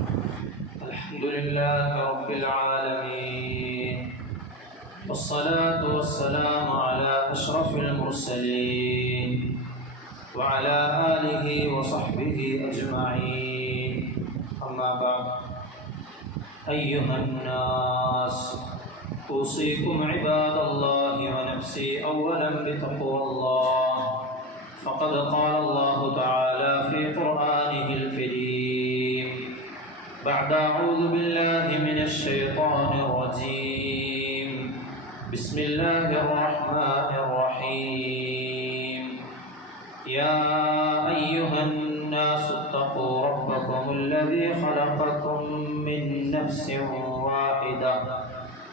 الحمد لله رب العالمين والصلاة والسلام على أشرف المرسلين وعلى آله وصحبه أجمعين أما بعد أيها الناس أوصيكم عباد الله ونفسي أولا بتقوى الله فقد قال الله تعالى في قرآنه الكريم بعد أعوذ بالله من الشيطان الرجيم بسم الله الرحمن الرحيم يا أيها الناس اتقوا ربكم الذي خلقكم من نفس واحدة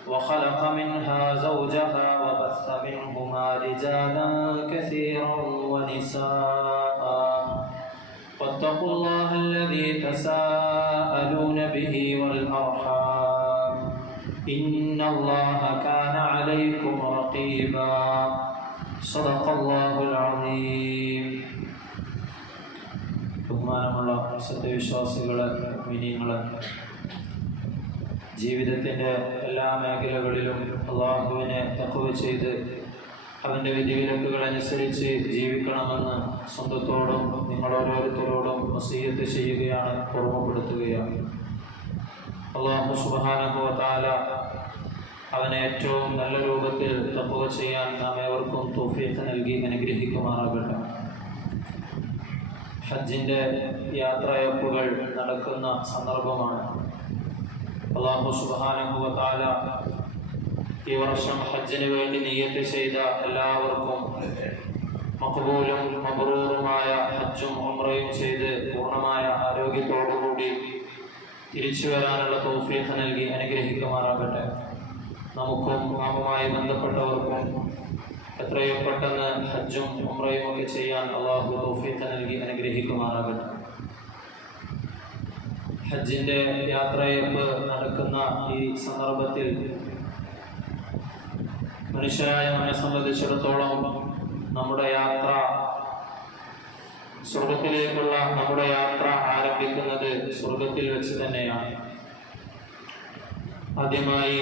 وخلق منها زوجها وبث منهما رجالا كثيرا ونساء واتقوا الله الذي تساءلون به والأرحام إن الله كان عليكم رقيبا صدق الله العظيم. ബഹുമാനമുള്ള സത്യവിശ്വാസികളെ, മുഅ്മിനീങ്ങളെ, ജീവിതത്തിൻ്റെ എല്ലാ മേഖലകളിലും അള്ളാഹുവിനെ തഖ്വ ചെയ്ത് അവൻ്റെ വിധിവിലക്കുകൾ അനുസരിച്ച് ജീവിക്കണമെന്ന് സ്വന്തത്തോടും നിങ്ങളോരോരുത്തരോടും വസിയ്യത്ത് ചെയ്യുകയാണ്, ഓർമ്മപ്പെടുത്തുകയാണ്. അള്ളാഹു സുബ്ഹാനഹു വ തആല അവനെ ഏറ്റവും നല്ല രൂപത്തിൽ തഖ്വ ചെയ്യാൻ നാം ഏവർക്കും തൗഫീഖ് നൽകി അനുഗ്രഹിക്കുമാറാകട്ടെ. ഹജ്ജിൻ്റെ യാത്രയപ്പുകൾ നടക്കുന്ന സന്ദർഭമാണ്. അല്ലാഹു സുബ്ഹാനഹു വ തആല ഈ വർഷം ഹജ്ജിന് വേണ്ടി നിയ്യത്ത് ചെയ്ത എല്ലാവർക്കും മഖ്ബൂലും മബ്റൂറുമായ ഹജ്ജും ഉംറയും ചെയ്ത് പൂർണ്ണമായ ആരോഗ്യത്തോടുകൂടി തിരിച്ചു വരാനുള്ള തൗഫീഖ് നൽകി അനുഗ്രഹിക്കുമാറാകട്ടെ. നമുക്കും നാമുമായി ബന്ധപ്പെട്ടവർക്കും എത്രയും പെട്ടെന്ന് ഹജ്ജും ഉംറയും ഒക്കെ ചെയ്യാൻ അല്ലാഹു തൗഫീഖ് നൽകി അനുഗ്രഹിക്കുമാറാകട്ടെ. ഹജ്ജിൻ്റെ യാത്രയപ്പ് നടക്കുന്ന ഈ സന്ദർഭത്തിൽ മനുഷ്യരായ നമ്മെ സംബന്ധിച്ചിടത്തോളം നമ്മുടെ യാത്ര, സ്വർഗത്തിലേക്കുള്ള നമ്മുടെ യാത്ര ആരംഭിക്കുന്നത് സ്വർഗത്തിൽ വെച്ച് തന്നെയാണ്. ആദ്യമായി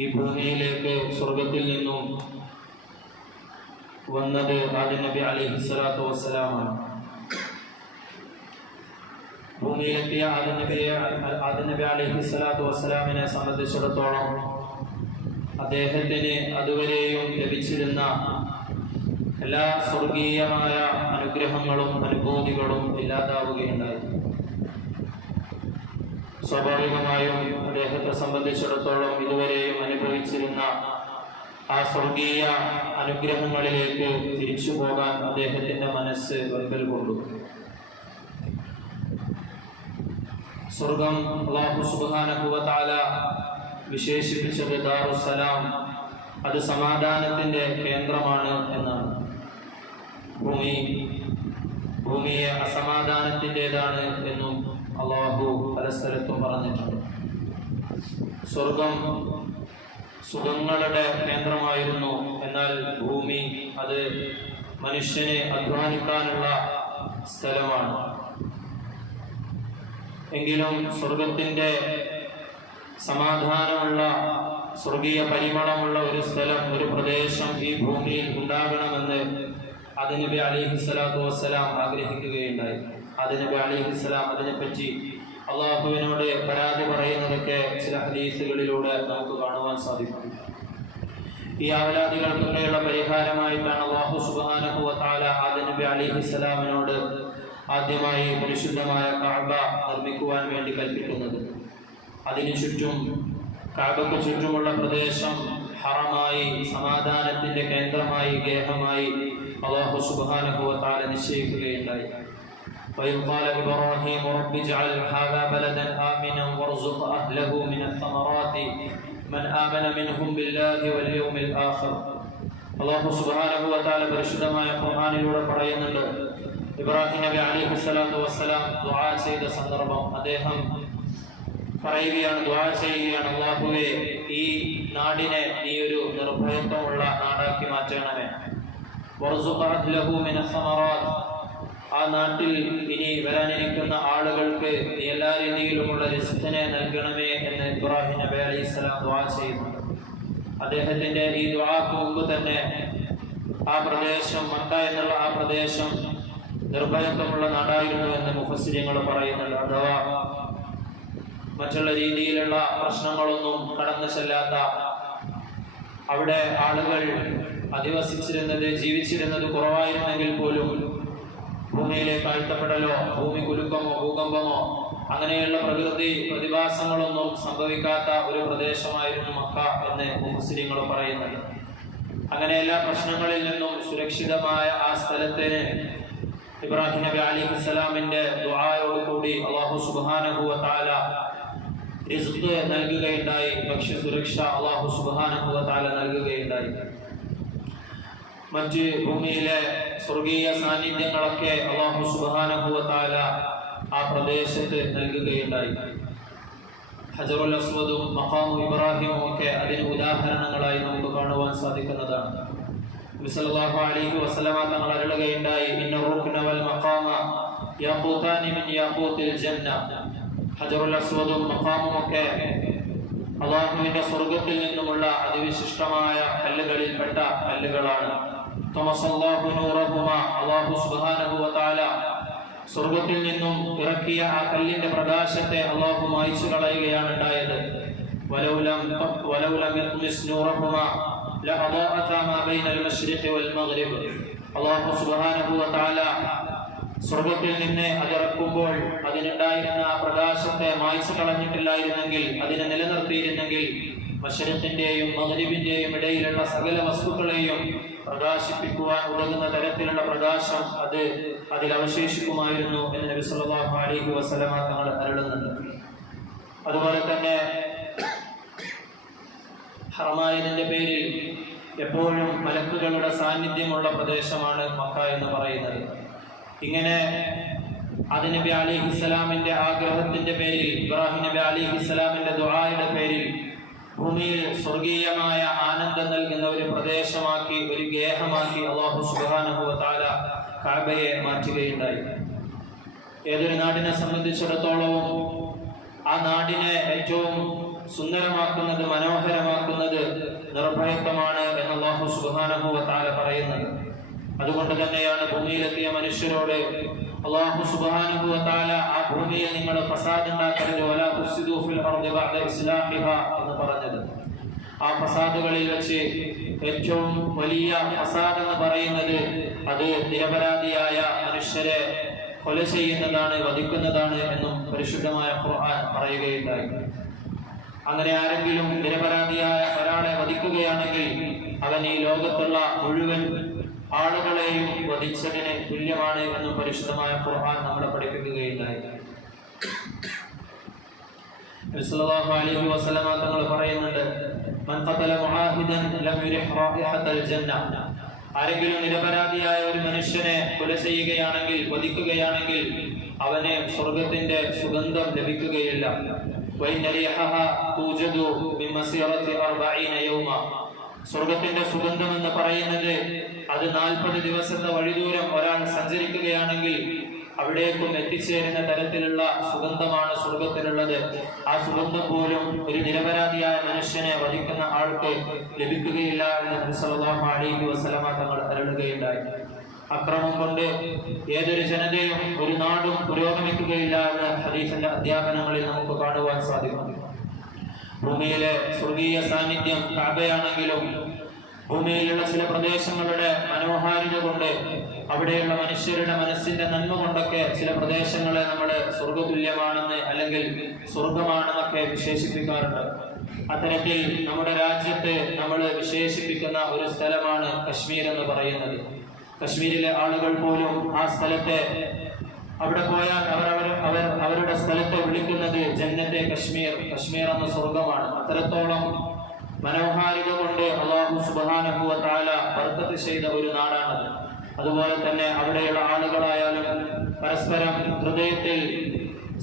ഈ ഭൂമിയിലേക്ക് സ്വർഗത്തിൽ നിന്നും വന്നത് ആദം നബി അലൈഹിസ്സലാത്തു വസ്സലാമാണ്. ഭൂമിയിലെത്തിയ ആദം നബി അലൈഹിസ്സലാത്തു വസ്സലാമിനെ സംബന്ധിച്ചിടത്തോളം അദ്ദേഹത്തിന് അതുവരെയും ലഭിച്ചിരുന്ന എല്ലാ സ്വർഗീയമായ അനുഗ്രഹങ്ങളും അനുഭൂതികളും ഇല്ലാതാവുകയുണ്ടായി. സ്വാഭാവികമായും അദ്ദേഹത്തെ സംബന്ധിച്ചിടത്തോളം ഇതുവരെയും അനുഭവിച്ചിരുന്ന ആ സ്വർഗീയ അനുഗ്രഹങ്ങളിലേക്ക് തിരിച്ചു പോകാൻ അദ്ദേഹത്തിൻ്റെ മനസ്സ് വെമ്പൽ കൊണ്ടു. സ്വർഗം അല്ലാഹു സുബ്ഹാനഹു വ തആല വിശേഷിപ്പിച്ചത് ദാറുസ്സലാം, അത് സമാധാനത്തിൻ്റെ കേന്ദ്രമാണ് എന്നാണ്. ഭൂമിയെ അസമാധാനത്തിൻ്റെതാണ് എന്നും അല്ലാഹു പല സ്ഥലത്തും പറഞ്ഞിട്ടുണ്ട്. സ്വർഗം സുഖങ്ങളുടെ കേന്ദ്രമായിരുന്നു, എന്നാൽ ഭൂമി അത് മനുഷ്യനെ അധ്വാനിക്കാനുള്ള സ്ഥലമാണ്. എങ്കിലും സ്വർഗത്തിൻ്റെ സമാധാനമുള്ള സ്വർഗീയ പരിമളമുള്ള ഒരു സ്ഥലം, ഒരു പ്രദേശം ഈ ഭൂമിയിൽ ഉണ്ടാകണമെന്ന് ആദം നബി അലൈഹിസ്സലാത്തു വസ്സലാം ആഗ്രഹിക്കുകയുണ്ടായി. ആദം നബി അലൈഹിസ്സലാം അതിനെപ്പറ്റി അള്ളാഹുവിനോട് പരാതി പറയുന്നതൊക്കെ ചില ഹദീസുകളിലൂടെ നമുക്ക് കാണുവാൻ സാധിക്കും. ഈ ആവലാദികൾക്കൊക്കെയുള്ള പരിഹാരമായിട്ടാണ് അല്ലാഹു സുബ്ഹാനഹു വ തആല ആദം നബി അലൈഹിസ്സലാമിനോട് ആദ്യമായി പരിശുദ്ധമായ കഅബ നിർമ്മിക്കുവാൻ വേണ്ടി കൽപ്പിക്കുന്നത്. അതിനു ചുറ്റും, കഅബയ്ക്ക് ചുറ്റുമുള്ള പ്രദേശം ഹറമായി, സമാധാനത്തിൻ്റെ കേന്ദ്രമായി, ഗേഹമായി അല്ലാഹു സുബ്ഹാനഹു വ തആല നിശ്ചയിക്കുകയുണ്ടായി. وإذ قال إبراهيم رب اجعل هذا بلدا آمنا وارزق أهله من الثمرات من آمن منهم بالله واليوم الآخر. അല്ലാഹു സുബ്ഹാനഹു വ തആല പരിശുദ്ധമായ ഖുർആനിലൂടെ പറയുന്നുണ്ട്, ഇബ്രാഹിം നബി അലൈഹിസ്സലാത്തു വസ്സലാം ദുആ ചെയ്ത സന്ദർഭം അദ്ദേഹം പറയുകയാണ്, ദുആ ചെയ്യുകയാണ്, അല്ലാഹുവേ, ഈ നാടിനെ നീ ഒരു നിർഭയത്വമുള്ള നാടാക്കി മാറ്റണമേ. വർസുഖ് അഹ്ലഹു മിനസ് സമറാത്ത്, ആ നാട്ടിൽ ഇനി വരാനിരിക്കുന്ന ആളുകൾക്ക് നീ എല്ലാ രീതിയിലുമുള്ള റിസ്കിനെ നൽകണമേ എന്ന് ഇബ്രാഹിം നബി അലൈഹിസ്സലാം ദുആ ചെയ്യുന്നു. അദ്ദേഹത്തിന്റെ ഈ ദുആക്ക് മുമ്പ് തന്നെ ആ പ്രദേശം, മക്ക എന്നുള്ള ആ പ്രദേശം നിർഭയത്വമുള്ള നാടായിരുന്നു എന്ന് മുഫസ്സിരിങ്ങൾ പറയുന്നുണ്ട്. അഥവാ മറ്റുള്ള രീതിയിലുള്ള പ്രശ്നങ്ങളൊന്നും കടന്നു ചെല്ലാത്ത, അവിടെ ആളുകൾ അധിവസിച്ചിരുന്നത്, ജീവിച്ചിരുന്നത് കുറവായിരുന്നെങ്കിൽ പോലും ഭൂമിയിലെ താഴ്ത്തപ്പെടലോ ഭൂമി കുലുക്കമോ ഭൂകമ്പമോ അങ്ങനെയുള്ള പ്രകൃതി പ്രതിഭാസങ്ങളൊന്നും സംഭവിക്കാത്ത ഒരു പ്രദേശമായിരുന്നു മക്ക എന്ന് മുഫസ്സിരിങ്ങൾ പറയുന്നുണ്ട്. അങ്ങനെ എല്ലാ പ്രശ്നങ്ങളിൽ നിന്നും സുരക്ഷിതമായ ആ സ്ഥലത്തിന് ഇബ്രാഹിം നബി അലൈഹിസ്സലാമിന്റെ ദുആയോടുകൂടി അല്ലാഹു സുബ്ഹാനഹു വ തആല റിസ്ക് നൽകുകയുണ്ടായി. ഭക്ഷ്യസുരക്ഷ അല്ലാഹു സുബ്ഹാനഹു വ തആല നൽകുകയുണ്ടായി. മറ്റ് ഭൂമിയിലെ സ്വർഗീയ സാന്നിധ്യങ്ങളൊക്കെ അല്ലാഹു സുബ്ഹാനഹു വ തആല ആ പ്രദേശത്ത് നൽകുകയുണ്ടായി. ഹജറുൽ അസ്വദും മഖാമു ഇബ്രാഹിമും ഒക്കെ അതിന് ഉദാഹരണങ്ങളായി നമുക്ക് കാണുവാൻ സാധിക്കുന്നതാണ്. നബി സല്ലല്ലാഹു അലൈഹി വസല്ലമ തങ്ങൾ അരുളുകയുണ്ടായി, ഇന്ന റുക്ന വൽ മഖാമ യാഖൂതാനി മിൻ യാഖൂതിൽ ജന്ന. ഹജറുൽ അസ്വദും മഖാമും ഒക്കെ അല്ലാഹുവിന്റെ സ്വർഗ്ഗത്തിൽ നിന്നുമുള്ള അതിവിശിഷ്ടമായ കല്ലുകളിൽപ്പെട്ട കല്ലുകളാണ്. തമസല്ലാഹു നൂറഹുമാ, അല്ലാഹു സുബ്ഹാനഹു വ തആല സ്വർഗ്ഗത്തിൽ നിന്നും ഇറക്കിയ ആ കല്ലിന്റെ പ്രകാശത്തെ അല്ലാഹു മായ്ച്ചു കളയുകയാണ് ഉണ്ടായത്. വലൗലം യത്മിസ് നൂറഹുമാ ലഅദാഅതാ മാ ബൈനൽ മശ്രിഖി വൽ മഗ്രിബ്. അല്ലാഹു സുബ്ഹാനഹു വ തആല സ്വർഗ്ഗത്തിൽ നിന്ന് അതിറക്കുമ്പോൾ അതിനുണ്ടായിരുന്ന ആ പ്രകാശത്തെ മായ്ച്ചു കളഞ്ഞിട്ടില്ലായിരുന്നെങ്കിൽ, അതിനെ നിലനിർത്തിയിരുന്നെങ്കിൽ മശ്രിഖിന്റെയും മഗ്രിബിന്റെയും ഇടയിലുള്ള സകല വസ്തുക്കളെയും പ്രകാശിപ്പിക്കുവാൻ ഉതകുന്ന തരത്തിലുള്ള പ്രകാശം അതിൽ അവശേഷിക്കുമായിരുന്നു എന്ന് നബി സല്ലല്ലാഹു അലൈഹി വസല്ലമ തങ്ങൾ അരുളുന്നുണ്ട്. അതുപോലെ തന്നെ ഹറമായതിന്റെ പേരിൽ എപ്പോഴും മലക്കുകളുടെ സാന്നിധ്യമുള്ള പ്രദേശമാണ് മക്ക എന്ന് പറയുന്നത്. ഇങ്ങനെ ആദം നബി അലൈഹിസ്സലാമിന്റെ ആഗ്രഹത്തിന്റെ പേരിൽ, ഇബ്രാഹിം നബി അലൈഹിസ്സലാമിന്റെ ദുആയുടെ പേരിൽ ഭൂമിയിൽ സ്വർഗീയമായ ആനന്ദം നൽകുന്ന ഒരു പ്രദേശമാക്കി, ഒരു ഗേഹമാക്കി അല്ലാഹു സുബ്ഹാനഹു വ തആല കഅബയെ മാറ്റുകയുണ്ടായി. ഏതൊരു നാടിനെ സംബന്ധിച്ചിടത്തോളവും ആ നാടിനെ ഏറ്റവും സുന്ദരമാക്കുന്നത്, മനോഹരമാക്കുന്നത് നിർഭയത്വമാണ് എന്ന് അല്ലാഹു സുബ്ഹാനഹു വ തആല പറയുന്നത്. അതുകൊണ്ട് തന്നെയാണ് ഭൂമിയിലെത്തിയ മനുഷ്യരോട് അല്ലാഹു സുബ്ഹാനഹു വ തആല ആ ഭൂമിയിൽ നിങ്ങൾ ഫസാദ് ഉണ്ടാക്കരുത്, വലാ തുഫ്സിദൂ ഫിൽ അർദി ബഅദ ഇസ്ലാഹിഹാ എന്ന് പറഞ്ഞത്. ആ ഫസാദുകളിൽ വെച്ച് ഏറ്റവും വലിയ ഫസാദ് എന്ന് പറയുന്നത് അത് നിരപരാധിയായ മനുഷ്യരെ കൊല ചെയ്യുന്നതാണ്, വധിക്കുന്നതാണ് എന്നും പരിശുദ്ധമായ ഖുർആൻ പറയുകയുണ്ടായി. അങ്ങനെ ആരെങ്കിലും നിരപരാധിയായ ഒരാളെ വധിക്കുകയാണെങ്കിൽ അവൻ ഈ ലോകത്തുള്ള മുഴുവൻ ആളുകളെയും വധിച്ചതിന് തുല്യമാണ് എന്നും പരിശുദ്ധമായ ഖുർആൻ നമ്മളെ പഠിപ്പിക്കുകയുണ്ടായി. നബി സല്ലല്ലാഹു അലൈഹി വസല്ലമ തങ്ങൾ പറയുന്നുണ്ട്, മൻ ഖതല മുആഹിദൻ ലം യുരിഹ് റായിഹത്തൽ ജന്ന. ആരെങ്കിലും നിരപരാധിയായ ഒരു മനുഷ്യനെ കൊല ചെയ്യുകയാണെങ്കിൽ, വധിക്കുകയാണെങ്കിൽ അവന് സ്വർഗ്ഗത്തിന്റെ സുഗന്ധം ലഭിക്കുകയില്ല. വഇന്ന റിഹഹ തൂജദു മിൻ മസീറത്തി 40 യൗമ. സ്വർഗ്ഗത്തിന്റെ സുഗന്ധം എന്ന് പറയുന്നത് അത് 40 ദിവസത്തെ വഴിദൂരം ഒരാൾ സഞ്ചരിക്കുകയാണെങ്കിൽ അവിടേക്കും എത്തിച്ചേരുന്ന തരത്തിലുള്ള സുഗന്ധമാണ് സ്വർഗ്ഗത്തിലുള്ളത്. ആ സുഗന്ധം പോലും ഒരു നിരപരാധിയായ മനുഷ്യനെ വധിക്കുന്ന ആൾക്ക് ലഭിക്കുകയില്ല എന്ന് നബി സല്ലല്ലാഹു അലൈഹി വസല്ലമ തങ്ങൾ അരുളുകയുണ്ടായി. അക്രമം കൊണ്ട് ഏതൊരു ജനതയും ഒരു നാടും പുരോഗമിക്കുകയില്ല എന്ന് ഹദീസിന്റെ അധ്യാപനങ്ങളിൽ നമുക്ക് കാണുവാൻ സാധിക്കും. ഭൂമിയിലെ സ്വർഗീയ സാന്നിധ്യം കഅബയാണെങ്കിലും ഭൂമിയിലുള്ള ചില പ്രദേശങ്ങളുടെ മനോഹാരിത കൊണ്ട്, അവിടെയുള്ള മനുഷ്യരുടെ മനസ്സിന്റെ നന്മ കൊണ്ടൊക്കെ ചില പ്രദേശങ്ങളെ നമ്മൾ സ്വർഗതുല്യമാണെന്ന് അല്ലെങ്കിൽ സ്വർഗമാണെന്നൊക്കെ വിശേഷിപ്പിക്കാറുണ്ട്. അത്തരത്തിൽ നമ്മുടെ രാജ്യത്ത് നമ്മൾ വിശേഷിപ്പിക്കുന്ന ഒരു സ്ഥലമാണ് കശ്മീർ എന്ന് പറയുന്നത്. കശ്മീരിലെ ആളുകൾ പോലും ആ സ്ഥലത്തെ, അവിടെ പോയാൽ അവരുടെ സ്ഥലത്തെ വിളിക്കുന്നത് ജന്നത്തെ കശ്മീർ, കശ്മീർ എന്ന സ്വർഗമാണ്. അത്രത്തോളം മനോഹാരിത കൊണ്ട് അല്ലാഹു സുബ്ഹാനഹു വ തആല ബർക്കത്ത് ചെയ്ത ഒരു നാടാണത്. അതുപോലെ തന്നെ അവിടെയുള്ള ആളുകളായാലും പരസ്പരം ഹൃദയത്തിൽ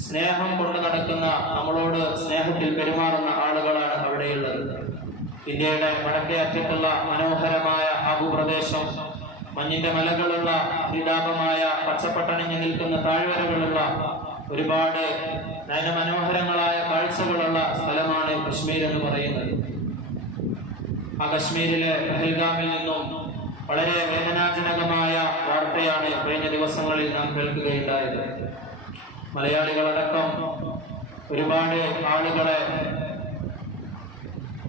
സ്നേഹം കൊണ്ട് നടക്കുന്ന, നമ്മളോട് സ്നേഹത്തിൽ പെരുമാറുന്ന ആളുകളാണ് അവിടെയുള്ളത്. ഇന്ത്യയുടെ വടക്കേ അറ്റത്തുള്ള മനോഹരമായ ആ ഭൂപ്രദേശം മഞ്ഞിന്റെ മലകളുള്ള ഹരിതാപമായ പച്ചപ്പട്ടണിഞ്ഞു നിൽക്കുന്ന താഴ്വരകളുള്ള ഒരുപാട് നയനമനോഹരങ്ങളായ കാഴ്ചകളുള്ള സ്ഥലമാണ് കശ്മീർ എന്ന് പറയുന്നത്. ആ കശ്മീരിലെ പഹൽഗാമിൽ നിന്നും വളരെ വേദനാജനകമായ വാർത്തയാണ് കഴിഞ്ഞ ദിവസങ്ങളിൽ നാം കേൾക്കുകയുണ്ടായത്. മലയാളികളടക്കം ഒരുപാട് ആളുകളെ,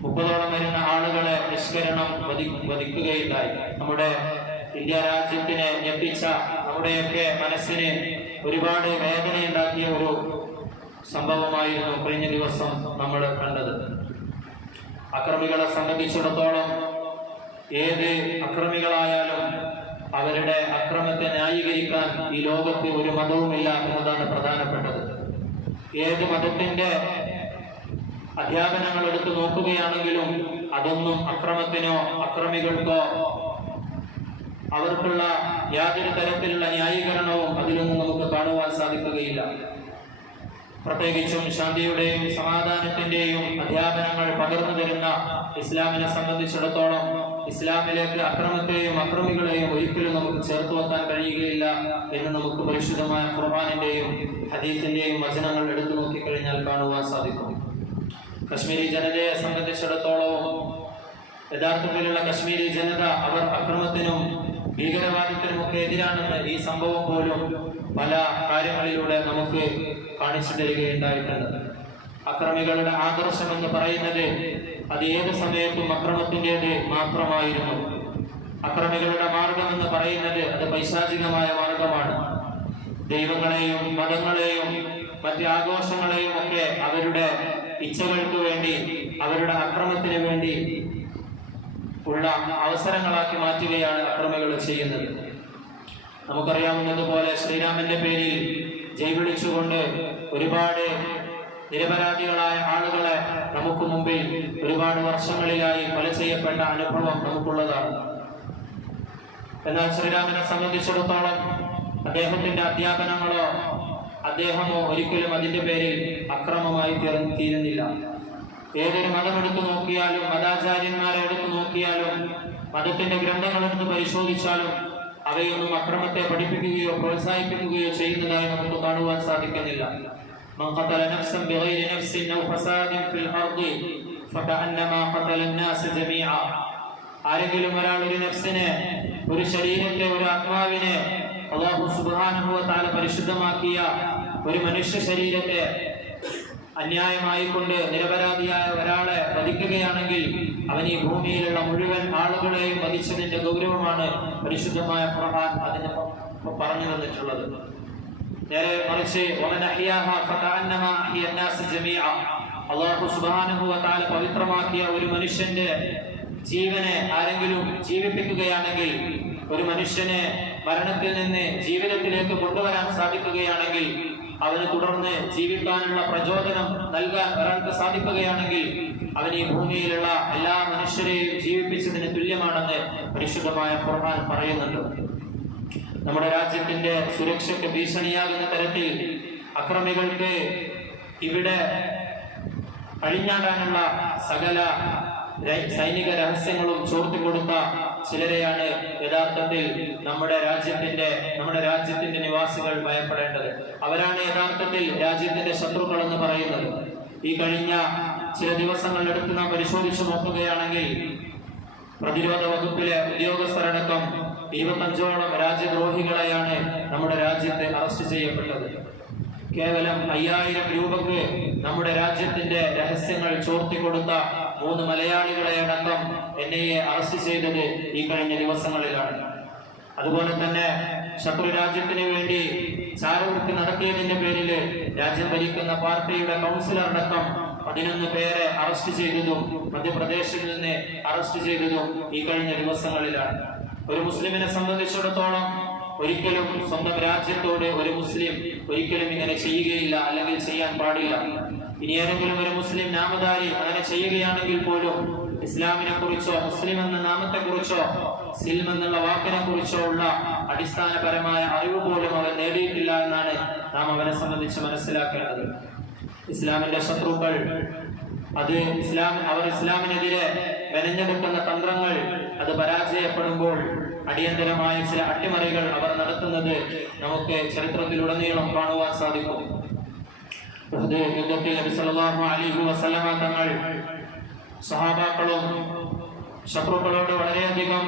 30ഓളം വരുന്ന ആളുകളെ നിഷ്കരണം വധിക്കുകയുണ്ടായി. നമ്മുടെ ഇന്ത്യ രാജ്യത്തിനെ ഞെട്ടിച്ച, നമ്മുടെയൊക്കെ മനസ്സിന് ഒരുപാട് വേദനയുണ്ടാക്കിയ ഒരു സംഭവമായിരുന്നു കഴിഞ്ഞ ദിവസം നമ്മൾ കണ്ടത്. അക്രമികളെ സംബന്ധിച്ചിടത്തോളം ഏത് അക്രമികളായാലും അവരുടെ അക്രമത്തെ ന്യായീകരിക്കാൻ ഈ ലോകത്ത് ഒരു മതവുമില്ല എന്നതാണ് പ്രധാനപ്പെട്ടത്. ഏത് മതത്തിന്റെ അധ്യാപനങ്ങൾ എടുത്തു നോക്കുകയാണെങ്കിലും അതൊന്നും അക്രമത്തിനോ അക്രമികൾക്കോ അവർക്കുള്ള യാതൊരു തരത്തിലുള്ള ന്യായീകരണവും അതിലൊന്നും നമുക്ക് കാണുവാൻ സാധിക്കുകയില്ല. പ്രത്യേകിച്ചും ശാന്തിയുടെയും സമാധാനത്തിന്റെയും അധ്യാപനങ്ങൾ പകർന്നു തരുന്ന ഇസ്ലാമിനെ സംബന്ധിച്ചിടത്തോളം ഇസ്ലാമിലേക്ക് അക്രമത്തെയും അക്രമികളെയും ഒരിക്കലും നമുക്ക് ചേർത്ത് വെക്കാൻ കഴിയുകയില്ല എന്ന് നമുക്ക് പരിശുദ്ധമായ ഖുർആനിന്റെയും ഹദീസിന്റെയും വചനങ്ങൾ എടുത്തു നോക്കിക്കഴിഞ്ഞാൽ കാണുവാൻ സാധിക്കും. കശ്മീരി ജനതയെ സംബന്ധിച്ചിടത്തോളവും യഥാർത്ഥത്തിലുള്ള കശ്മീരി ജനത അവർ അക്രമത്തിനും ഭീകരവാദത്തിനുമൊക്കെ എതിരാണെന്ന് ഈ സംഭവം പോലും പല കാര്യങ്ങളിലൂടെ നമുക്ക് കാണിച്ചു തരികയുണ്ടായിട്ടുണ്ട്. അക്രമികളുടെ ആദർശം എന്ന് പറയുന്നത് അത് ഏത് സമയത്തും അക്രമത്തിൻ്റെത് മാത്രമായിരുന്നു. അക്രമികളുടെ മാർഗം എന്ന് പറയുന്നത് അത് പൈശാചികമായ മാർഗമാണ്. ദൈവങ്ങളെയും മതങ്ങളെയും മറ്റ് ആഘോഷങ്ങളെയും ഒക്കെ അവരുടെ ഇച്ഛകൾക്ക് വേണ്ടി, അവരുടെ അക്രമത്തിന് വേണ്ടി ഉള്ള അവസരങ്ങളാക്കി മാറ്റുകയാണ് അക്രമികൾ ചെയ്യുന്നത്. നമുക്കറിയാവുന്നതുപോലെ ശ്രീരാമന്റെ പേരിൽ ജൈവിളിച്ചുകൊണ്ട് ഒരുപാട് നിരപരാധികളായ ആളുകളെ നമുക്ക് മുമ്പിൽ ഒരുപാട് വർഷങ്ങളിലായി കൊല ചെയ്യപ്പെട്ട അനുഭവം നമുക്കുള്ളതാണ്. എന്നാൽ ശ്രീരാമനെ സംബന്ധിച്ചിടത്തോളം അദ്ദേഹത്തിന്റെ അധ്യാപനങ്ങളോ അദ്ദേഹമോ ഒരിക്കലും അതിന്റെ പേരിൽ അക്രമമായി തീരുന്നില്ല. ഏതൊരു മതമെടുത്തു നോക്കിയാലും, മതാചാര്യന്മാരെ എടുത്തു നോക്കിയാലും, മതത്തിന്റെ ഗ്രന്ഥങ്ങൾ എടുത്ത് പരിശോധിച്ചാലും അവയൊന്നും അക്രമത്തെ പഠിപ്പിക്കുകയോ പ്രോത്സാഹിപ്പിക്കുകയോ ചെയ്യുന്നതായി നമുക്ക് കാണുവാൻ സാധിക്കുന്നില്ല. من قتل نفسا بغير نفس أو فساد في الأرض فكأنما قتل الناس جميعا. ആരെങ്കിലും ഒരാൾ ഒരു നഫ്സിനെ, ഒരു ശരീരത്തെ, ഒരു ആത്മാവിനെ അല്ലാഹു സുബ്ഹാനഹു വ തആല പരിശുദ്ധമാക്കിയ ഒരു മനുഷ്യ ശരീരത്തെ അന്യായമായി കൊണ്ട് നിരപരാധിയായ ഒരാളെ വധിക്കുകയാണെങ്കിൽ അവൻ ഈ ഭൂമിയിലുള്ള മുഴുവൻ ആളുകളെയും വധിച്ചതിന്റെ ഗൗരവമാണ് പരിശുദ്ധമായ ഖുർആൻ അതിന് പറഞ്ഞു തന്നിട്ടുള്ളത്. നേരെ മറിച്ച് അല്ലാഹു സുബ്ഹാനഹു വ തആല പവിത്രമാക്കിയ ഒരു മനുഷ്യന്റെ ജീവനെ ആരെങ്കിലും ജീവിപ്പിക്കുകയാണെങ്കിൽ, ഒരു മനുഷ്യനെ മരണത്തിൽ നിന്ന് ജീവിതത്തിലേക്ക് കൊണ്ടുവരാൻ സാധിക്കുകയാണെങ്കിൽ, അവന് തുടർന്ന് ജീവിക്കാനുള്ള പ്രചോദനം നൽകാൻ ഒരാൾക്ക് സാധിക്കുകയാണെങ്കിൽ അവൻ ഈ ഭൂമിയിലുള്ള എല്ലാ മനുഷ്യരെയും ജീവിപ്പിച്ചതിന് തുല്യമാണെന്ന് പരിശുദ്ധമായ ഖുർആൻ പറയുന്നുണ്ട്. നമ്മുടെ രാജ്യത്തിന്റെ സുരക്ഷയ്ക്ക് ഭീഷണിയാകുന്ന തരത്തിൽ അക്രമികൾക്ക് ഇവിടെ അഴിഞ്ഞാടാനുള്ള സകല സൈനിക രഹസ്യങ്ങളും ചോർത്തിക്കൊടുത്ത ചിലരെയാണ് യഥാർത്ഥത്തിൽ നമ്മുടെ രാജ്യത്തിന്റെ നിവാസികൾ ഭയപ്പെടേണ്ടത്. അവരാണ് യഥാർത്ഥത്തിൽ രാജ്യത്തിന്റെ ശത്രുക്കൾ എന്ന് പറയുന്നത്. ഈ കഴിഞ്ഞ ചില ദിവസങ്ങൾ എടുത്ത് നാം പരിശോധിച്ചു നോക്കുകയാണെങ്കിൽ പ്രതിരോധ വകുപ്പിലെ ഉദ്യോഗസ്ഥരടക്കം 25ഓളം രാജ്യദ്രോഹികളെയാണ് നമ്മുടെ രാജ്യത്ത് അറസ്റ്റ് ചെയ്യപ്പെട്ടത്. കേവലം 5000 രൂപക്ക് നമ്മുടെ രാജ്യത്തിന്റെ രഹസ്യങ്ങൾ ചോർത്തിക്കൊടുത്ത 3 മലയാളികളെ അടക്കം NIA അറസ്റ്റ് ചെയ്തത് ഈ കഴിഞ്ഞ ദിവസങ്ങളിലാണ്. അതുപോലെ തന്നെ ശത്രു രാജ്യത്തിന് വേണ്ടി ചാരവൃത്തി നടത്തിയതിന്റെ പേരിൽ രാജ്യം ഭരിക്കുന്ന പാർട്ടിയുടെ കൗൺസിലർ അടക്കം 11 പേരെ അറസ്റ്റ് ചെയ്തതും മധ്യപ്രദേശിൽ നിന്ന് അറസ്റ്റ് ചെയ്തതും ഈ കഴിഞ്ഞ ദിവസങ്ങളിലാണ്. ഒരു മുസ്ലിമിനെ സംബന്ധിച്ചിടത്തോളം ഒരിക്കലും സ്വന്തം രാജ്യത്തോട് ഒരു മുസ്ലിം ഒരിക്കലും ഇങ്ങനെ ചെയ്യുകയില്ല, അല്ലെങ്കിൽ ചെയ്യാൻ പാടില്ല. ഇനി ഏതെങ്കിലും ഒരു മുസ്ലിം നാമധാരി അങ്ങനെ ചെയ്യുകയാണെങ്കിൽ പോലും ഇസ്ലാമിനെ കുറിച്ചോ മുസ്ലിം എന്ന നാമത്തെ കുറിച്ചോ സിൽം എന്നുള്ള വാക്കിനെ കുറിച്ചോ ഉള്ള അടിസ്ഥാനപരമായ അറിവ് പോലും അവൻ നേടിയിട്ടില്ല എന്നാണ് നാം അവനെ സംബന്ധിച്ച് മനസ്സിലാക്കേണ്ടത്. ഇസ്ലാമിന്റെ ശത്രുക്കൾ അവർ ഇസ്ലാമിനെതിരെ മെനഞ്ഞെടുക്കുന്ന തന്ത്രങ്ങൾ അത് പരാജയപ്പെടുമ്പോൾ അടിയന്തരമായ ചില അട്ടിമറികൾ അവർ നടത്തുന്നത് നമുക്ക് ചരിത്രത്തിലുടനീളം കാണുവാൻ സാധിക്കും. ഉഹദ് യുദ്ധത്തിൽ നബി സല്ലല്ലാഹു അലൈഹി വസല്ലമ തങ്ങൾ സഹാബാക്കളും ശത്രുക്കളോട് വളരെയധികം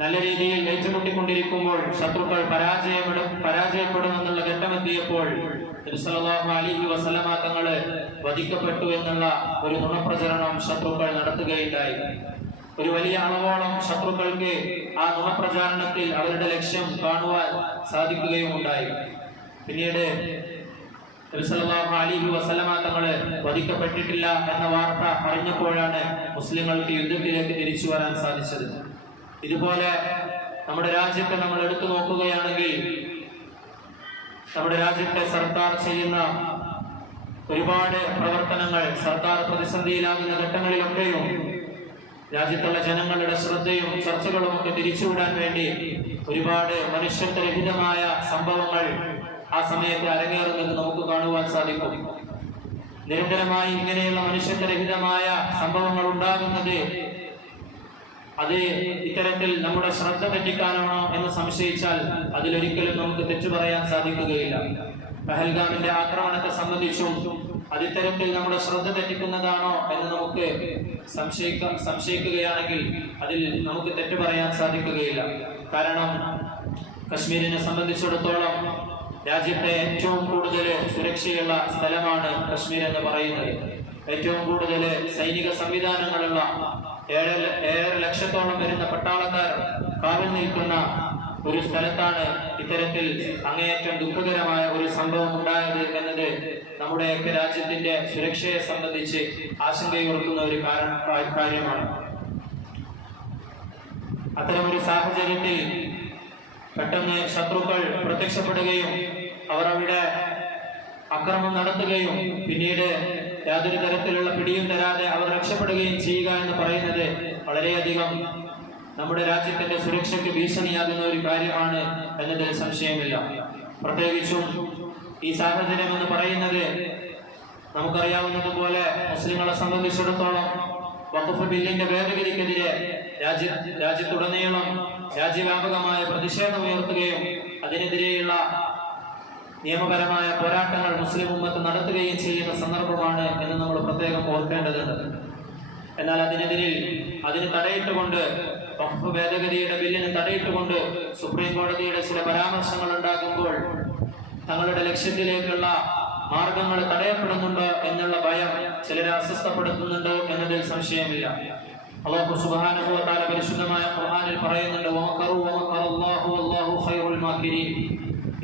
നല്ല രീതിയിൽ ഏറ്റുമുട്ടിക്കൊണ്ടിരിക്കുമ്പോൾ ശത്രുക്കൾ പരാജയപ്പെടുമെന്നുള്ള ഘട്ടമെത്തിയപ്പോൾ നബി സല്ലല്ലാഹു അലൈഹി വസല്ലമ തങ്ങൾ വധിക്കപ്പെട്ടു എന്നുള്ള ഒരു നുണപ്രചരണം ശത്രുക്കൾ നടത്തുകയുണ്ടായി. ഒരു വലിയ അളവോളം ശത്രുക്കൾക്ക് ആ നുണപ്രചാരണത്തിൽ അവരുടെ ലക്ഷ്യം കാണുവാൻ സാധിക്കുകയും ഉണ്ടായി. പിന്നീട് നബി സല്ലല്ലാഹു അലൈഹി വസല്ലമ തങ്ങൾ വധിക്കപ്പെട്ടിട്ടില്ല എന്ന വാർത്ത അറിഞ്ഞപ്പോഴാണ് മുസ്ലിങ്ങൾക്ക് യുദ്ധത്തിലേക്ക് തിരിച്ചു വരാൻ സാധിച്ചത്. ഇതുപോലെ നമ്മുടെ രാജ്യത്തെ നമ്മൾ എടുത്തു നോക്കുകയാണെങ്കിൽ നമ്മുടെ രാജ്യത്തെ സർക്കാർ ചെയ്യുന്ന ഒരുപാട് പ്രവർത്തനങ്ങൾ, സർക്കാർ പ്രതിസന്ധിയിലാകുന്ന ഘട്ടങ്ങളിലൊക്കെയും രാജ്യത്തുള്ള ജനങ്ങളുടെ ശ്രദ്ധയും ചർച്ചകളും ഒക്കെ തിരിച്ചുവിടാൻ വേണ്ടി ഒരുപാട് മനുഷ്യത്വരഹിതമായ സംഭവങ്ങൾ ആ സമയത്ത് അരങ്ങേറുന്നത് നമുക്ക് കാണുവാൻ സാധിക്കും. നിരന്തരമായി ഇങ്ങനെയുള്ള മനുഷ്യത്വരഹിതമായ സംഭവങ്ങൾ ഉണ്ടാകുന്നത് അത് ഇത്തരത്തിൽ നമ്മുടെ ശ്രദ്ധ തെറ്റിക്കാനാണോ എന്ന് സംശയിച്ചാൽ അതിലൊരിക്കലും നമുക്ക് തെറ്റു പറയാൻ സാധിക്കുകയില്ല. പഹൽഗാമിന്റെ ആക്രമണത്തെ സംബന്ധിച്ചും അത് ഇത്തരത്തിൽ നമ്മുടെ ശ്രദ്ധ തെറ്റിക്കുന്നതാണോ എന്ന് നമുക്ക് സംശയിക്കുകയാണെങ്കിൽ അതിൽ നമുക്ക് തെറ്റു പറയാൻ സാധിക്കുകയില്ല. കാരണം കശ്മീരിനെ സംബന്ധിച്ചിടത്തോളം രാജ്യത്തെ ഏറ്റവും കൂടുതൽ സുരക്ഷയുള്ള സ്ഥലമാണ് കശ്മീർ എന്ന് പറയുന്നത്. ഏറ്റവും കൂടുതൽ സൈനിക സംവിധാനങ്ങളുള്ള 7 ലക്ഷത്തോളം വരുന്ന പട്ടാളക്കാർ കാവൽ നിൽക്കുന്ന ഒരു സ്ഥലത്താണ് ഇത്തരത്തിൽ അങ്ങേയറ്റം ദുഃഖകരമായ ഒരു സംഭവം ഉണ്ടായത് എന്നത് നമ്മുടെയൊക്കെ രാജ്യത്തിന്റെ സുരക്ഷയെ സംബന്ധിച്ച് ആശങ്കയുയർത്തുന്ന ഒരു കാര്യമാണ്. അത്തരമൊരു സാഹചര്യത്തിൽ പെട്ടെന്ന് ശത്രുക്കൾ പ്രത്യക്ഷപ്പെടുകയും അവർ അവിടെ അക്രമം നടത്തുകയും പിന്നീട് യാതൊരു തരത്തിലുള്ള പിടിയും തരാതെ അവർ രക്ഷപ്പെടുകയും ചെയ്യുക എന്ന് പറയുന്നത് വളരെയധികം നമ്മുടെ രാജ്യത്തിന്റെ സുരക്ഷയ്ക്ക് ഭീഷണിയാകുന്ന ഒരു കാര്യമാണ് എന്നതിൽ സംശയമില്ല. പ്രത്യേകിച്ചും ഈ സാഹചര്യം എന്ന് പറയുന്നത് നമുക്കറിയാവുന്നതുപോലെ മുസ്ലിങ്ങളെ സംബന്ധിച്ചിടത്തോളം വഖഫ് ബില്ലിന്റെ ഭേദഗതിക്കെതിരെ രാജ്യത്തുടനീളം രാജ്യവ്യാപകമായ പ്രതിഷേധം ഉയർത്തുകയും അതിനെതിരെയുള്ള നിയമപരമായ പോരാട്ടങ്ങൾ മുസ്ലിം ഉമ്മത്ത് നടത്തുകയും ചെയ്യുന്ന സന്ദർഭമാണ് എന്ന് നമ്മൾ പ്രത്യേകം ഓർക്കേണ്ടതുണ്ട്. എന്നാൽ അതിന് തടയിട്ടുകൊണ്ട് വഖഫ് ഭേദഗതിയുടെ ബില്ലിന് തടയിട്ടുകൊണ്ട് സുപ്രീം കോടതിയുടെ ചില പരാമർശങ്ങൾ ഉണ്ടാകുമ്പോൾ തങ്ങളുടെ ലക്ഷ്യത്തിലേക്കുള്ള മാർഗങ്ങൾ തടയപ്പെടുന്നുണ്ടോ എന്നുള്ള ഭയം ചിലരെ അസ്വസ്ഥപ്പെടുത്തുന്നുണ്ട് എന്നതിൽ സംശയമില്ല. അല്ലാഹു സുബ്ഹാനഹു വ തആല പരിശുദ്ധമായ ഖുർആനിൽ പറയുന്നുണ്ട്, വമകറു വമകറല്ലാഹു വല്ലാഹു ഖൈറുൽ മാകിരീൻ.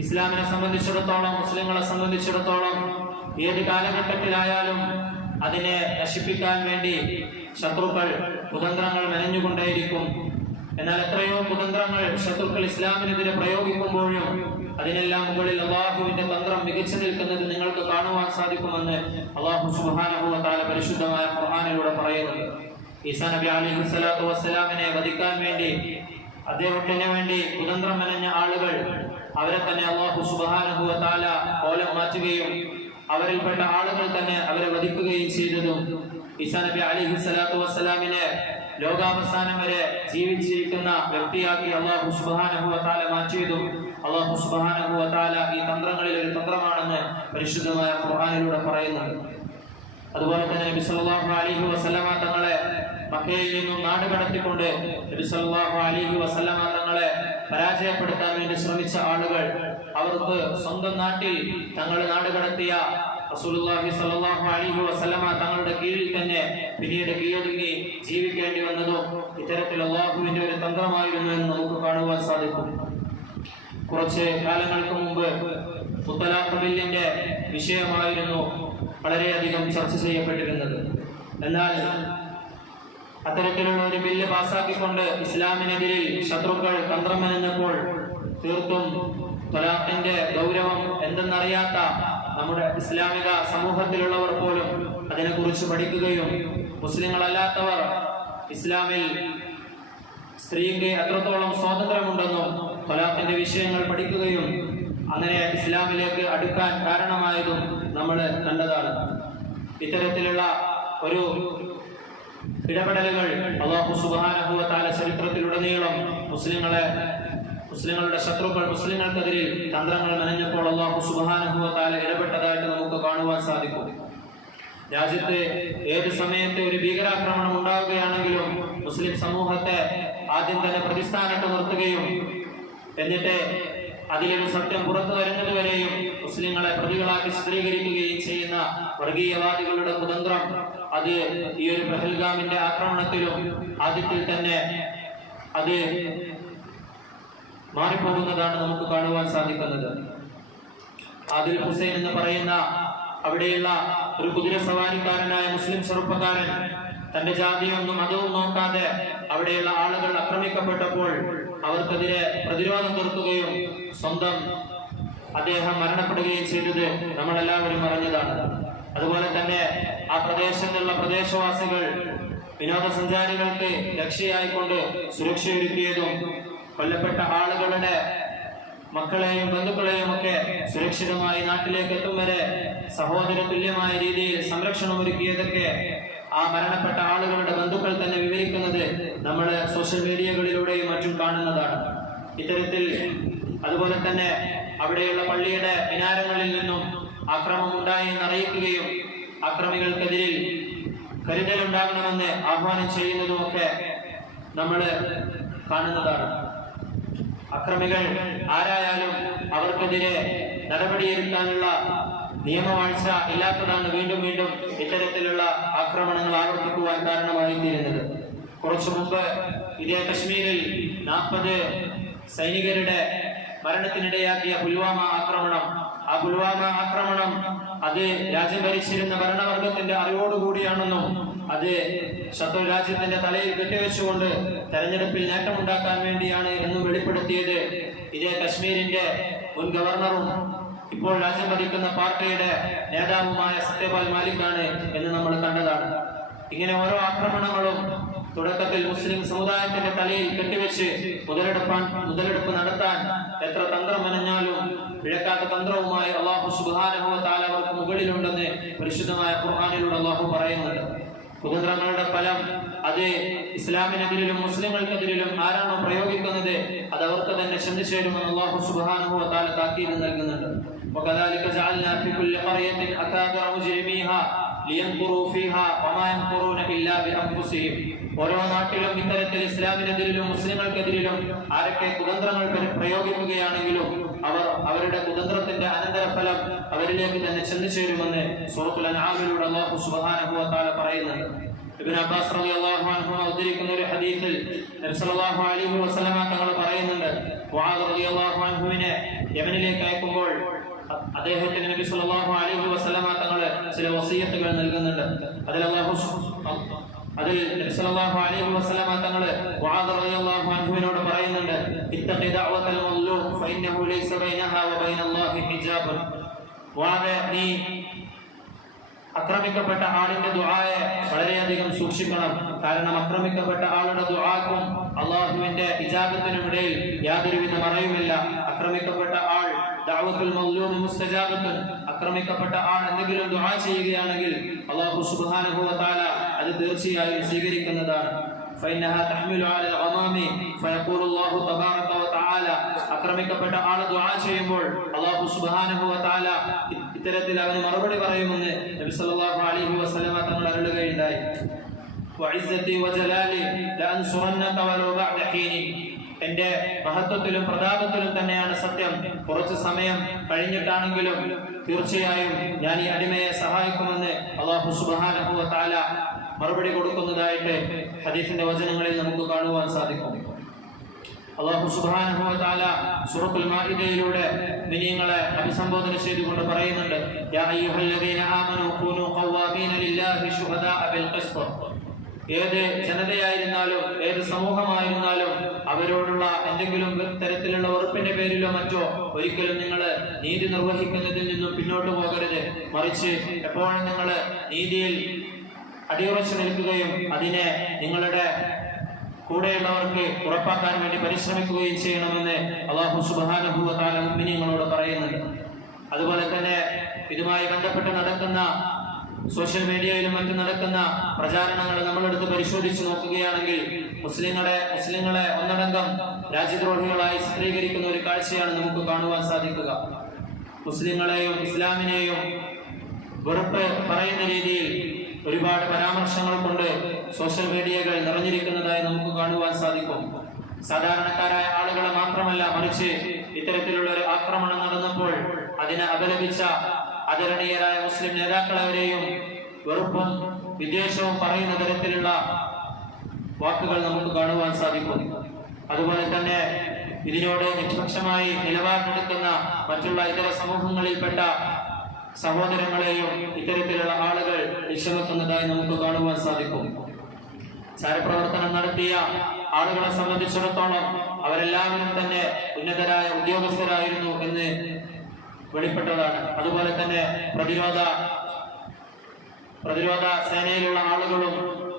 ഇസ്ലാമിനെ സംബന്ധിച്ചിടത്തോളം, മുസ്ലിങ്ങളെ സംബന്ധിച്ചിടത്തോളം ഏത് കാലഘട്ടത്തിലായാലും അതിനെ നശിപ്പിക്കാൻ വേണ്ടി ശത്രുക്കൾ കുതന്ത്രങ്ങൾ മെനഞ്ഞുകൊണ്ടേയിരിക്കും. എന്നാൽ എത്രയോ കുതന്ത്രങ്ങൾ ശത്രുക്കൾ ഇസ്ലാമിനെതിരെ പ്രയോഗിക്കുമ്പോഴും അതിനെല്ലാം മുകളിൽ അള്ളാഹുവിന്റെ തന്ത്രം മികച്ചു നിൽക്കുന്നത് നിങ്ങൾക്ക് കാണുവാൻ സാധിക്കുമെന്ന് അല്ലാഹു സുബ്ഹാനഹു വ തആല പരിശുദ്ധമായ ഖുർആനിലൂടെ പറയുന്നുണ്ട്. ഈസാ നബി അലൈഹി സ്വലാത്തു വസ്സലാമിനെ വധിക്കാൻ വേണ്ടി അദ്ദേഹത്തിന് വേണ്ടി കുതന്ത്രം മെനഞ്ഞ ആളുകൾ അവരെ തന്നെ അല്ലാഹു സുബ്ഹാനഹു വ തആല കോലം മാറ്റുകയും അവരിൽപ്പെട്ട ആളുകൾ തന്നെ അവരെ വധിക്കുകയും ചെയ്തതും ഈസാ നബി അലൈഹി സ്വലാത്തു വസ്സലാമിനെ ലോകാവസാനം വരെ ജീവിച്ചിരിക്കുന്ന വ്യക്തിയാക്കി അല്ലാഹു സുബ്ഹാനഹു വ തആല മാറ്റിയതും അല്ലാഹു സുബ്ഹാനഹു വ തആല ഈ തന്ത്രങ്ങളിൽ ഒരു തന്ത്രമാണെന്ന് പരിശുദ്ധമായ ഖുർആനിലൂടെ പറയുന്നുണ്ട്. അതുപോലെ തന്നെ നബി സല്ലല്ലാഹു അലൈഹി വസല്ലമ തങ്ങളെ മക്കയിൽ നിന്നും നാട് കടത്തിക്കൊണ്ട് നബി സല്ലല്ലാഹു അലൈഹി വസല്ലമ തങ്ങളെ പരാജയപ്പെടുത്താൻ വേണ്ടി ശ്രമിച്ച ആളുകൾ അവർക്ക് സ്വന്തം നാട്ടിൽ തങ്ങൾ നാട് കടത്തിയ റസൂലുള്ളാഹി സ്വല്ലല്ലാഹു അലൈഹി വസല്ലമ തങ്ങളുടെ കീഴിൽ തന്നെ പിന്നീട് കീഴടങ്ങി ജീവിക്കേണ്ടി വന്നതും ഇത്തരത്തിൽ അല്ലാഹുവിന്റെ ഒരു തന്ത്രമായിരുന്നു എന്ന് നമുക്ക് കാണുവാൻ സാധിക്കും. കുറച്ച് കാലങ്ങൾക്ക് മുമ്പ് മുത്തലാഖ് ബില്ലിന്റെ വിഷയമായിരുന്നു വളരെയധികം ചർച്ച ചെയ്യപ്പെട്ടിരുന്നത്. എന്നാൽ അത്തരത്തിലുള്ള ഒരു ബില്ല് പാസാക്കിക്കൊണ്ട് ഇസ്ലാമിനെതിരിൽ ശത്രുക്കൾ തന്ത്രം മെനഞ്ഞപ്പോൾ തീർത്തും ത്വലാഖിന്റെ ഗൗരവം എന്തെന്നറിയാത്ത നമ്മുടെ ഇസ്ലാമിക സമൂഹത്തിലുള്ളവർ പോലും അതിനെക്കുറിച്ച് പഠിക്കുകയും മുസ്ലിങ്ങളല്ലാത്തവർ ഇസ്ലാമിൽ സ്ത്രീക്ക് എത്രത്തോളം സ്വാതന്ത്ര്യമുണ്ടെന്നും ത്വലാഖിന്റെ വിഷയങ്ങൾ പഠിക്കുകയും അങ്ങനെ ഇസ്ലാമിലേക്ക് അടുക്കാൻ കാരണമായതും നമ്മൾ കണ്ടതാണ്. ഇത്തരത്തിലുള്ള ഒരു ഇടപെടലുകൾ അല്ലാഹു സുബ്ഹാനഹു വ തആല ചരിത്രത്തിലുടനീളം മുസ്ലിങ്ങളുടെ ശത്രുക്കൾ മുസ്ലിങ്ങൾക്കെതിരിൽ തന്ത്രങ്ങൾ മെനഞ്ഞപ്പോൾ അല്ലാഹു സുബ്ഹാനഹു വ തആല ഇടപെട്ടതായിട്ട് നമുക്ക് കാണുവാൻ സാധിക്കും. രാജ്യത്ത് ഏത് സമയത്ത് ഒരു ഭീകരാക്രമണം ഉണ്ടാവുകയാണെങ്കിലും മുസ്ലിം സമൂഹത്തെ ആദ്യം തന്നെ പ്രതിസ്ഥാനത്ത് നിർത്തുകയും എന്നിട്ട് അതിലൊരു സത്യം പുറത്തു വരുന്നതുവരെയും മുസ്ലിങ്ങളെ പ്രതികളാക്കി ചിത്രീകരിക്കുകയും ചെയ്യുന്ന വർഗീയവാദികളുടെ കുതന്ത്രം അത് ഈ ഒരു പഹൽഗാമിന്റെ ആക്രമണത്തിലും ആദ്യത്തിൽ തന്നെ അത് മാറിപ്പോകുന്നതാണ് നമുക്ക് കാണുവാൻ സാധിക്കുന്നത്. ആദിൽ ഹുസൈൻ എന്ന് പറയുന്ന അവിടെയുള്ള ഒരു കുതിര സവാരിക്കാരനായ മുസ്ലിം ചെറുപ്പക്കാരൻ തന്റെ ജാതിയൊന്നും മതവും നോക്കാതെ അവിടെയുള്ള ആളുകൾ ആക്രമിക്കപ്പെട്ടപ്പോൾ അവർക്കെതിരെ പ്രതിരോധം തീർക്കുകയും സ്വന്തം അദ്ദേഹം മരണപ്പെടുകയും ചെയ്തത് നമ്മളെല്ലാവരും അറിഞ്ഞതാണ്. അതുപോലെ തന്നെ ആ പ്രദേശത്തുള്ള പ്രദേശവാസികൾ വിനോദസഞ്ചാരികൾക്ക് രക്ഷയായിക്കൊണ്ട് സുരക്ഷയൊരുക്കിയതും കൊല്ലപ്പെട്ട ആളുകളുടെ മക്കളെയും ബന്ധുക്കളെയും ഒക്കെ സുരക്ഷിതമായി നാട്ടിലേക്ക് എത്തും വരെ സഹോദര തുല്യമായ രീതിയിൽ സംരക്ഷണം ഒരുക്കിയതൊക്കെ ആ മരണപ്പെട്ട ആളുകളുടെ ബന്ധുക്കൾ തന്നെ വിവരിക്കുന്നത് നമ്മൾ സോഷ്യൽ മീഡിയകളിലൂടെയും മറ്റും കാണുന്നതാണ്. ഇത്തരത്തിൽ അതുപോലെ തന്നെ അവിടെയുള്ള പള്ളിയുടെ മിനാരങ്ങളിൽ നിന്നും ആക്രമണം ഉണ്ടായി എന്നറിയിക്കുകയും ആക്രമികൾക്കെതിരിൽ കരുതലുണ്ടാകണമെന്ന് ആഹ്വാനം ചെയ്യുന്നതുമൊക്കെ നമ്മൾ കാണുന്നതാണ്. അക്രമികൾ ആരായാലും അവർക്കെതിരെ നടപടിയെടുക്കാനുള്ള നിയമവാഴ്ച ഇല്ലാത്തതാണ് വീണ്ടും വീണ്ടും ഇത്തരത്തിലുള്ള ആക്രമണങ്ങൾ ആവർത്തിക്കുവാൻ കാരണമായിത്തീരുന്നത്. കുറച്ചു മുമ്പ് ഇതേ കശ്മീരിൽ 40 സൈനികരുടെ മരണത്തിനിടയാക്കിയ പുൽവാമ ആക്രമണം, ആ പുൽവാമ ആക്രമണം അത് രാജ്യം ഭരിച്ചിരുന്ന ഭരണവർഗത്തിന്റെ അറിവോടുകൂടിയാണെന്നും അത് ശത്രു രാജ്യത്തിന്റെ തലയിൽ കെട്ടിവെച്ചുകൊണ്ട് തെരഞ്ഞെടുപ്പിൽ നേട്ടമുണ്ടാക്കാൻ വേണ്ടിയാണ് എന്നും വെളിപ്പെടുത്തിയത് ഇതേ കശ്മീരിന്റെ മുൻ ഗവർണറും ഇപ്പോൾ രാജ്യം ഭരിക്കുന്ന പാർട്ടിയുടെ നേതാവുമായ സത്യപാൽ മാലിക്കാണ് എന്ന് നമ്മൾ കണ്ടതാണ്. ഇങ്ങനെ ഓരോ ആക്രമണങ്ങളും തുടക്കത്തിൽ മുസ്ലിം സമുദായത്തിന്റെ തലയിൽ കെട്ടിവെച്ച് മുതലെടുപ്പ് നടത്താൻ എത്ര തന്ത്രം മെനഞ്ഞാലും പിഴക്കാത്ത തന്ത്രവുമായി അല്ലാഹു സുബ്ഹാനഹു വ തആല അവർക്ക് മുകളിലുണ്ടെന്ന് പരിശുദ്ധമായ ഖുർആനിലൂടെ അല്ലാഹു പറയുന്നുണ്ട്. കുതന്ത്രങ്ങളുടെ ഫലം അത് ഇസ്ലാമിനെതിരിലും മുസ്ലിങ്ങൾക്കെതിരിലും ആരാണോ പ്രയോഗിക്കുന്നത് അത് അവർക്ക് തന്നെ ചെന്നു ചേരുമെന്ന് അല്ലാഹു സുബ്ഹാനഹു വ തആല താക്കീത് നൽകുന്നുണ്ട്. وكذلك جعلنا في كل قرية أكابر مجرميها لينكروا فيها وما ينكرون إلا بأنفسهم. ഓരോ നാട്ടിലും ഇത്തരത്തിൽ ഇസ്ലാമിനെതിരിലും മുസ്ലിങ്ങൾക്കെതിരിലും ആരൊക്കെ കുതന്ത്രങ്ങൾ പ്രയോഗിക്കുകയാണെങ്കിലും അവരുടെ കുതന്ത്രത്തിന്റെ അനന്തരഫലം അവരിലേക്ക് തന്നെ ചെന്നു ചേരുമെന്ന് സൂറത്തുൽ അൻആമിലൂടെ അല്ലാഹു സുബ്ഹാനഹു വ തആല പറയുന്നുണ്ട്. ഇബ്നു അബ്ബാസ് റളിയല്ലാഹു അൻഹു ഉദ്ധരിക്കുന്ന ഒരു ഹദീസിൽ നബി സല്ലല്ലാഹു അലൈഹി വസല്ലമ തങ്ങൾ പറയുന്നുണ്ട്, മുആദ് റളിയല്ലാഹു അൻഹുവിനെ യമനിലേക്ക് അയക്കുമ്പോൾ അദ്ദേഹത്തിന് നബി സല്ലല്ലാഹു അലൈഹി വസല്ലമ തങ്ങൾ ചില വസിയത്തുകൾ നൽകുന്നുണ്ട്. അതിൽ നബി സല്ലല്ലാഹു അലൈഹി വസല്ലമ തങ്ങൾ മുആദ് റളിയല്ലാഹു അൻഹുവിനോട് പറയുന്നുണ്ട്, ഇത്തഖി ദഅവതൽ മദ്ലൂം ഫഇന്നഹു ലൈസ ബൈനഹാ വ ബൈനല്ലാഹി ഹിജാബുൻ. മുആദ്, നീ ആക്രമിക്കപ്പെട്ട ആളിന്റെ ദുആയെ വളരെയധികം സൂക്ഷിക്കണം. കാരണം ആക്രമിക്കപ്പെട്ട ആളുടെ ദുആക്കും അല്ലാഹുവിന്റെ ഇജാബത്തിനും ഇടയിൽ യാതൊരുവിധ മറയുമില്ല. ആക്രമിക്കപ്പെട്ട ആൾ ദഅവത്തുൽ മദ്ലൂം മുസ്തജാബത്തുൻ, ആക്രമിക്കപ്പെട്ട ആൾ എന്തെങ്കിലും ദുആ ചെയ്യുകയാണെങ്കിൽ അല്ലാഹു സുബ്ഹാനഹു വ തആല അത് തീർച്ചയായും സ്വീകരിക്കുന്നതാണ്. فإنها تحمل على الغمام فيقول الله تبارك وتعالى. ആക്രമിക്കപ്പെട്ട ആൾ ദുആ ചെയ്യുമ്പോൾ അല്ലാഹു സുബ്ഹാനഹു വ തആല ഇത്തരത്തിൽ അവന് മറുപടി പറയുമെന്ന് നബി സല്ലല്ലാഹു അലൈഹി വസല്ലമ തങ്ങൾ അരുളുകയുണ്ടായി. വഇസ്സതി വജലാലി ലഅൻസുറന്നക വലൗ ബഅദ ഹീനി. എന്റെ മഹത്വത്തിലും പ്രതാപത്തിലും തന്നെയാണ് സത്യം, കുറച്ച് സമയം കഴിഞ്ഞിട്ടാണെങ്കിലും തീർച്ചയായും ഞാൻ ഈ അടിമയെ സഹായിക്കുമെന്ന് അല്ലാഹു സുബ്ഹാനഹു വ തആല മറുപടി കൊടുക്കുന്നതായിട്ട് ഹദീസിന്റെ വചനങ്ങളിൽ നമുക്ക് കാണുവാൻ സാധിക്കും. അല്ലാഹു സുബ്ഹാനഹു വ തആല സൂറത്തുൽ മാഇദയിലൂടെ മുഅ്മിനീങ്ങളെ അഭിസംബോധന ചെയ്തുകൊണ്ട് പറയുന്നുണ്ട്, യാ അയ്യുഹല്ലദീന ആമനൂ കൂനൂ ഖവ്വാമീന ലില്ലാഹി ശുഹദാഅ ബിൽ ഖിസ്ത്. ഏത് ജനതയായിരുന്നാലും ഏത് സമൂഹമായിരുന്നാലും അവരോടുള്ള എന്തെങ്കിലും തരത്തിലുള്ള ഉറപ്പിന്റെ പേരിലോ മറ്റോ ഒരിക്കലും നിങ്ങൾ നീതി നിർവഹിക്കുന്നതിൽ നിന്നും പിന്നോട്ട് പോകരുത്. മറിച്ച് എപ്പോഴും നിങ്ങൾ നീതിയിൽ അടിയുറച്ചു നിൽക്കുകയും അതിനെ നിങ്ങളുടെ കൂടെയുള്ളവർക്ക് ഉറപ്പാക്കാൻ വേണ്ടി പരിശ്രമിക്കുകയും ചെയ്യണമെന്ന് അല്ലാഹു സുബ്ഹാനഹു വ തആല മുഅ്മിനീങ്ങളോട് പറയുന്നുണ്ട്. അതുപോലെ തന്നെ ഇതുമായി ബന്ധപ്പെട്ട് നടക്കുന്ന സോഷ്യൽ മീഡിയയിലും മറ്റും നടക്കുന്ന പ്രചാരണങ്ങൾ നമ്മളെടുത്ത് പരിശോധിച്ച് നോക്കുകയാണെങ്കിൽ മുസ്ലിങ്ങളെ ഒന്നടങ്കം രാജ്യദ്രോഹികളായി ചിത്രീകരിക്കുന്ന ഒരു കാഴ്ചയാണ് നമുക്ക് കാണുവാൻ സാധിക്കുക. മുസ്ലിങ്ങളെയും ഇസ്ലാമിനെയും വെറുപ്പ് പറയുന്ന രീതിയിൽ ഒരുപാട് പരാമർശങ്ങൾ കൊണ്ട് സോഷ്യൽ മീഡിയകൾ നിറഞ്ഞിരിക്കുന്നതായി നമുക്ക് കാണുവാൻ സാധിക്കും. സാധാരണക്കാരായ ആളുകളെ മാത്രമല്ല, മറിച്ച് ഇത്തരത്തിലുള്ള ഒരു ആക്രമണം നടന്നപ്പോൾ അതിനെ അപലപിച്ച ആദരണീയരായ മുസ്ലിം നേതാക്കളെവരെയും വെറുപ്പും വിദ്വേഷവും പറയുന്ന തരത്തിലുള്ള വാക്കുകൾ നമുക്ക് കാണുവാൻ സാധിക്കും. അതുപോലെ തന്നെ ഇതിനോട് നിഷ്പക്ഷമായി നിലപാടെടുക്കുന്ന മറ്റുള്ള ഇതര സമൂഹങ്ങളിൽപ്പെട്ട സഹോദരങ്ങളെയും ഇത്തരത്തിലുള്ള ആളുകൾ ലക്ഷ്യവെക്കുന്നതായി നമുക്ക് കാണുവാൻ സാധിക്കും. ചാരപ്രവർത്തനം നടത്തിയ ആളുകളെ സംബന്ധിച്ചിടത്തോളം അവരെല്ലാവരും തന്നെ ഉന്നതരായ ഉദ്യോഗസ്ഥരായിരുന്നു എന്ന് വെളിപ്പെട്ടതാണ്. അതുപോലെ തന്നെ പ്രതിരോധ സേനയിലുള്ള ആളുകളും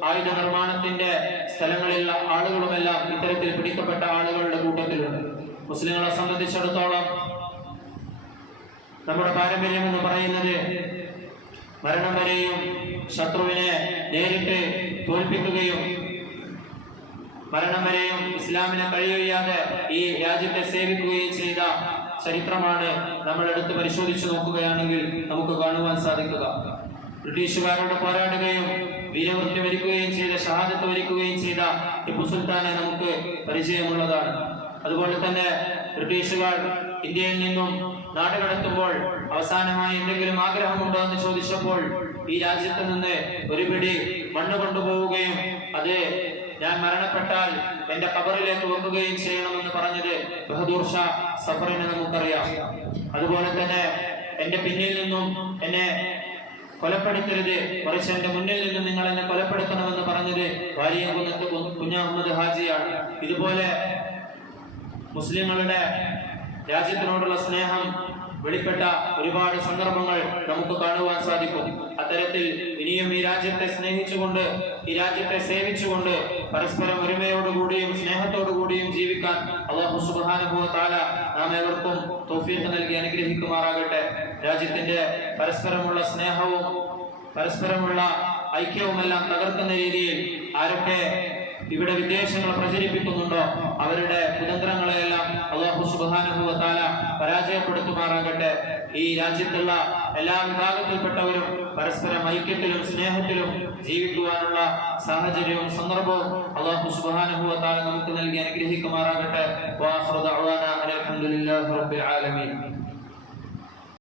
ആയുധ നിർമ്മാണത്തിന്റെ സ്ഥലങ്ങളിലുള്ള ആളുകളുമെല്ലാം ഇത്തരത്തിൽ പിടിക്കപ്പെട്ട ആളുകളുടെ കൂട്ടത്തിലുണ്ട്. മുസ്ലിങ്ങളെ സംബന്ധിച്ചിടത്തോളം നമ്മുടെ പാരമ്പര്യം എന്ന് പറയുന്നത് മരണം വരെയും ശത്രുവിനെ നേരിട്ട് തോൽപ്പിക്കുകയും മരണം വരെയും ഇസ്ലാമിനെ കഴിയാതെ ഈ രാജ്യത്തെ സേവിക്കുകയും ചെയ്ത ചരിത്രമാണ് നമ്മൾ എടുത്ത് പരിശോധിച്ചു നോക്കുകയാണെങ്കിൽ നമുക്ക് കാണുവാൻ സാധിക്കുക. ബ്രിട്ടീഷുകാരോട് പോരാടുകയും വീരമൃത്യു വരിക്കുകയും ചെയ്ത, ഷഹാദത്ത് വരിക്കുകയും ചെയ്ത ടിപ്പു സുൽത്താനെ നമുക്ക് പരിചയമുള്ളതാണ്. അതുപോലെ തന്നെ ബ്രിട്ടീഷുകാർ ഇന്ത്യയിൽ നിന്നും നാടുകടത്തുമ്പോൾ അവസാനമായി എന്തെങ്കിലും ആഗ്രഹമുണ്ടോ എന്ന് ചോദിച്ചപ്പോൾ ഈ രാജ്യത്ത് നിന്ന് ഒരു പിടി മണ്ണ് കൊണ്ടുപോവുകയും അത് ഞാൻ മരണപ്പെട്ടാൽ എന്റെ ഖബറിലേക്ക് വെക്കുകയും ചെയ്യണമെന്ന് പറഞ്ഞത് ബഹദൂർ ഷാ സഫറിനെ നമുക്കറിയാം. അതുപോലെ തന്നെ എന്റെ പിന്നിൽ നിന്നും എന്നെ കൊലപ്പെടുത്തരുത്, മറിച്ച് എന്റെ മുന്നിൽ നിന്നും നിങ്ങൾ എന്നെ കൊലപ്പെടുത്തണമെന്ന് പറഞ്ഞത് വാരിയകുന്നത്ത് കുഞ്ഞഹമ്മദ് ഹാജിയാണ്. ഇതുപോലെ മുസ്ലിങ്ങളുടെ രാജ്യത്തിനോടുള്ള സ്നേഹം വെളിപ്പെട്ട ഒരുപാട് സന്ദർഭങ്ങൾ നമുക്ക് കാണുവാൻ സാധിക്കും. അത്തരത്തിൽ ഇനിയും ഈ രാജ്യത്തെ സ്നേഹിച്ചുകൊണ്ട്, ഈ രാജ്യത്തെ സേവിച്ചുകൊണ്ട് പരസ്പരം ഒരുമയോടുകൂടിയും സ്നേഹത്തോടുകൂടിയും ജീവിക്കാൻ അല്ലാഹു സുബ്ഹാനഹു വ തആല നാം ഏവർക്കും തൗഫീഖ് നൽകി അനുഗ്രഹിക്കുമാറാകട്ടെ. രാജ്യത്തിന്റെ പരസ്പരമുള്ള സ്നേഹവും പരസ്പരമുള്ള ഐക്യവുമെല്ലാം തകർക്കുന്ന രീതിയിൽ ആരൊക്കെ ഇവിടെ വിദ്വേഷങ്ങൾ പ്രചരിപ്പിക്കുന്നുണ്ടോ അവരുടെ കുതന്ത്രങ്ങളെയെല്ലാം അല്ലാഹു സുബ്ഹാനഹു വ തആല പരാജയപ്പെടുത്തുമാറാകട്ടെ. ഈ രാജ്യത്തുള്ള എല്ലാ വിഭാഗത്തിൽപ്പെട്ടവരും പരസ്പരം ഐക്യത്തിലും സ്നേഹത്തിലും ജീവിക്കുവാനുള്ള സാഹചര്യവും സന്ദർഭവും അല്ലാഹു സുബ്ഹാനഹു വ തആല നമുക്ക് നൽകി അനുഗ്രഹിക്കുമാറാകട്ടെ. വആഖിറു ദഅ്വാനാ അൽഹംദുലില്ലാഹി റബ്ബിൽ ആലമീൻ.